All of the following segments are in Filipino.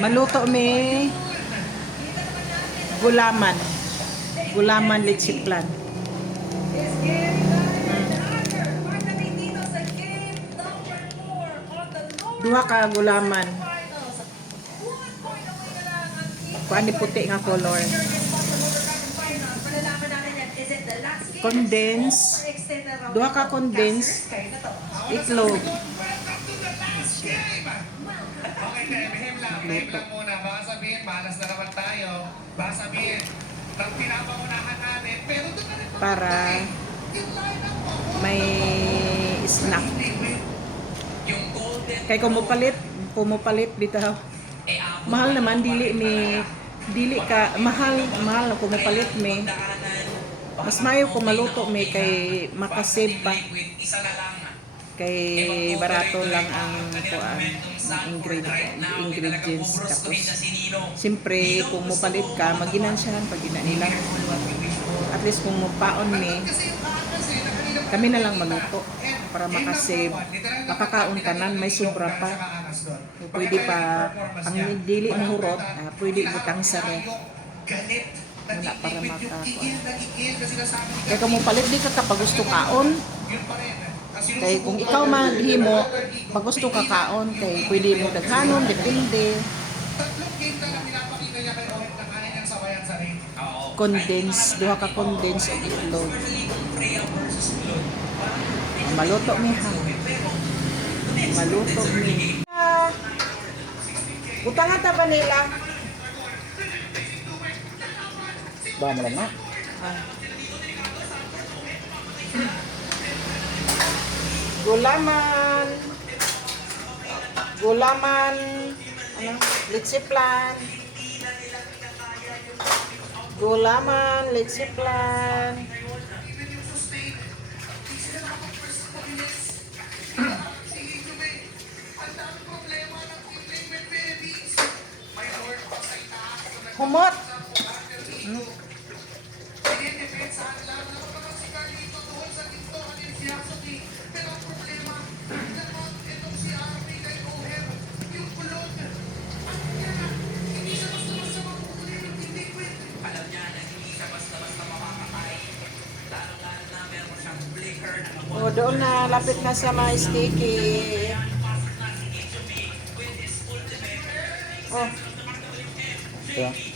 Maluto may gulaman. Gulaman lechiplan. Duha ka gulaman. Kuan ni puti nga color. Condense. Duha ka condense. Itlog. Okay, behave lang. Behave lang muna. Baka sabihin, malas na naman tayo. Baka sabihin, nang pinapangunahan natin. Pero doon na rin Para may snack. Kay kumupalit bitaw. Mahal naman dili ka mahal na kumupalit mi. Mas mayo kung maluto mi kay makasave pa. Kay barato lang ang kuan ingredients tapos siyempre kung mupalit ka maginansyahan pag nila at least kung mupaon ni kami na lang maluto para makasave makakaon tanan may sobra pa pwede pa ang dili mahurot pwede butang sa ref wala para makakuan kaya kung mupalit di ka kapag gusto kaon kay kung ikaw maghimo pag gusto ka kaon kay pwede mo daghanon depende condense duha ka condense og itlog maluto mi ha maluto mi utang ata ba nila ba mo lang na gulaman ano lechiplan humot doon na lapit na sa mga sticky. Oh. ito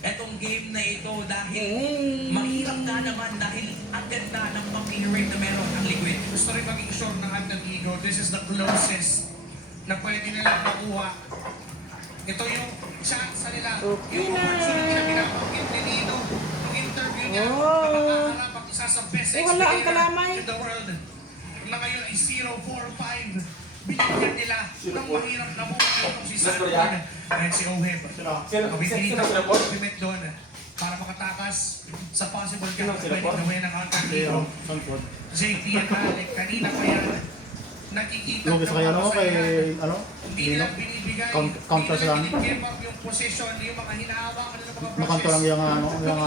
Etong game na ito dahil mahirap nga naman dahil ang ganda ng pang-rate na meron ang liquid. Gusto rin maging sure ng Alter Ego, this is the closest na pwede nilang makuha. Ito yung chance nila. Okay Yung na. opportunity na pinapakit ni Nino nung interview niya. Oh. Nakakaharap ang isa sa best Wala ang kalamay. in the world. Na ngayon ay 0-4-5. Binigyan nila ng mahirap na moment itong si Sanford and si Oheb. Mabibigyan ng compliment doon para makatakas sa possible gawin ng Alter Ego. JP at Alec, kanina pa yan. Nakikita yung gusto kaya ano kay ano hindi nila binibigay, counter hindi lang nila give up yung position, yung mga hinahawakan nila mga makanto lang yung ano yung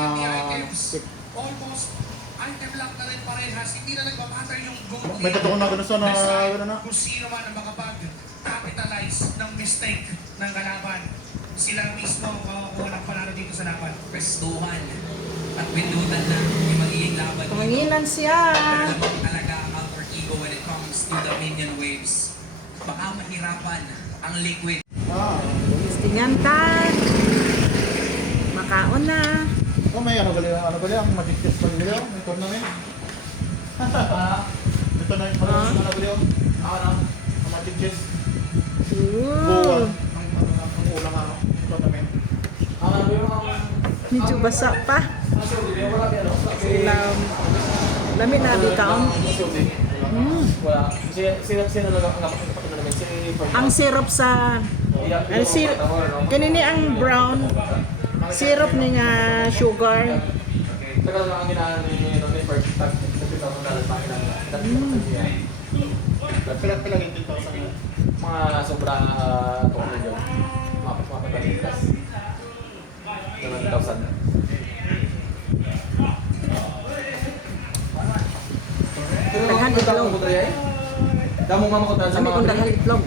almost item lang na rin parehas, hindi na nagpapatay yung goal. may totoo na gano'n na gano'n na Kung sino man ang makapag-capitalize ng mistake ng kalaban, sila mismo ang makakuha ng panalo dito sa laban. Pwestuhan at windutan na yung magiging laban. Kumanginan siya. Lamang talaga ang Alter Ego when it comes to the minion waves. Baka mahirapan ang liquid. Tinyantan. Makaon na. oh may ano gali ang magic test pa gali may tournament ito na yung ano gali ang magic test Ooh. ang ulang ano tournament Medyo basa pa. Sila lamig na di kaon. Ang syrup sa kanini ang brown syrup ni nga sugar. Pila yung 10,000 mga sobra tulad yun. Mga pagpapalitas. 7,000. Daghan itlog. Damo mga makutan sa Kami kung daghang itlog.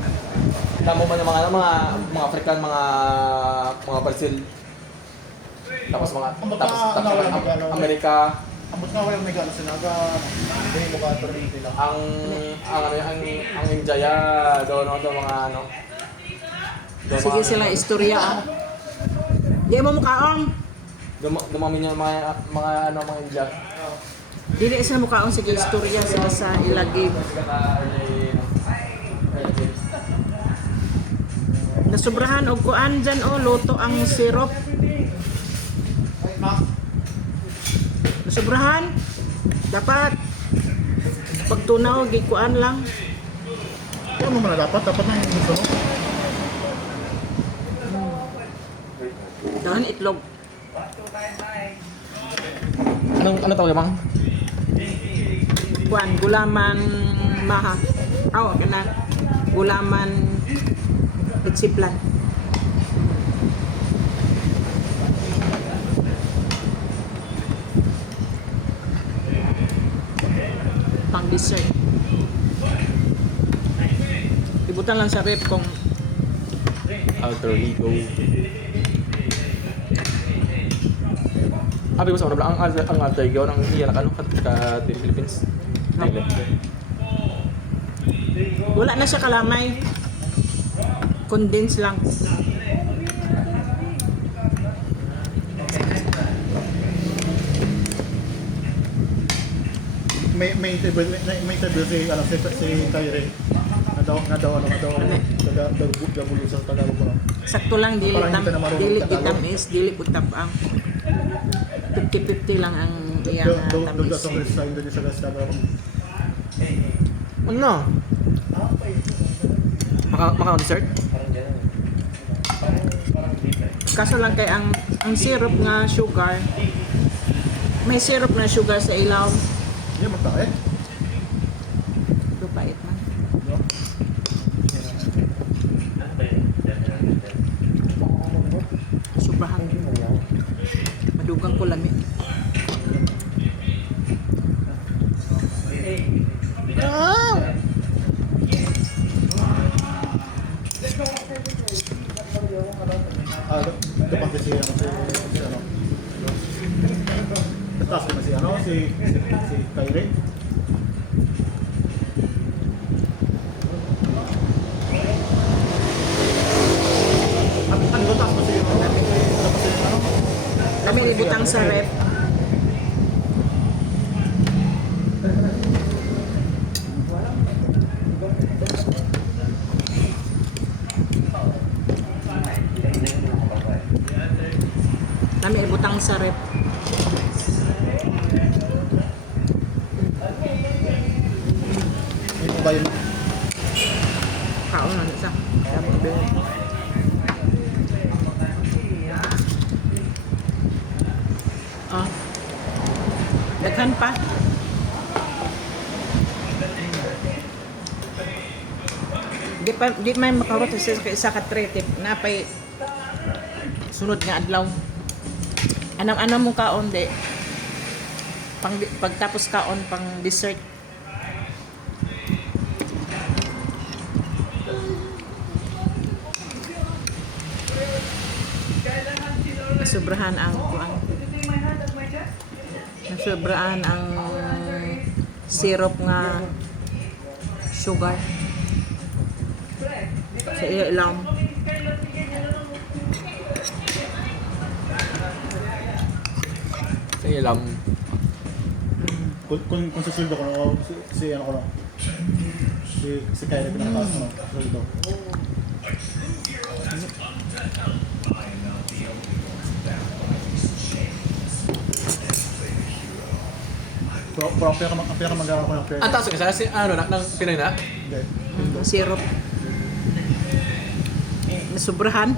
Damo man yung mga African, mga Brazil. Tapos mga Amerika. Ang mas nga walang nagano sinaga. Hindi mo ka turmiti lang. Ang India doon mga ano. Doon Sige mga- sila istorya. Di mo mukaon. Dumami niya mga India. Dili sila mukaon sige istorya sila sa ilagib. Nasubrahan og kuan dyan luto ang syrup. Nasubrahan. Dapat pagtunaw gikuan lang. Ano man na dapat na yung gusto mo. Dahan itlog. Ano tawag mang? Kuan gulaman maha. Kana gulaman pitsiplan. Pang dessert. Ibutan lang sa rep kung Alter Ego. Abi ko sa una ang Alter Ego ng iyan ano ka Philippines. wala na siya kalamay. Condense lang. May interview si Kyrie. Na daw gabulo sa Tagalog ko. Sakto lang dili Parang tam hindi ka na marunong dili Tagalog. itamis, dili utab ang 50-50 lang ang iyang Doon tamis. sa Indonesia sa Tagalog. Ano? Maka dessert? Kaso lang kay ang syrup nga sugar, may syrup na sugar sa ilaw. Hindi magtae. Lupait man. No? Sobrahan. Madugang ko lami. Kapag si ano. Tapos naman si Kyrie. Ano ba tapos si ano? Kami ibutang sa rep. Kami ibutang sa rep. May babae mo. Kaon na sa. Kami ibutang. Ah. Daghan pa. Di may makarot sa katretip. Napay sunod nga adlaw. Anam mo kaon de. Pagtapos kaon pang dessert. Nasubrahan ang kuan. Nasubrahan ang syrup nga sugar. Sa ilaw. Sa ilam. Kung sa sweldo ko no, si ano ko no. Si Kyrie pinakataas no, sweldo. Pero ang pinakamagana ko ng Ang taas kasi ng Pinoy na? Hindi. Syrup. Nasubrahan.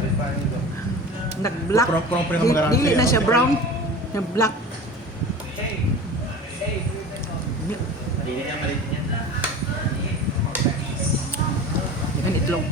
Nag-black. Pero ang pinakamagana Dili na siya brown. Nag-black. Yan itlog.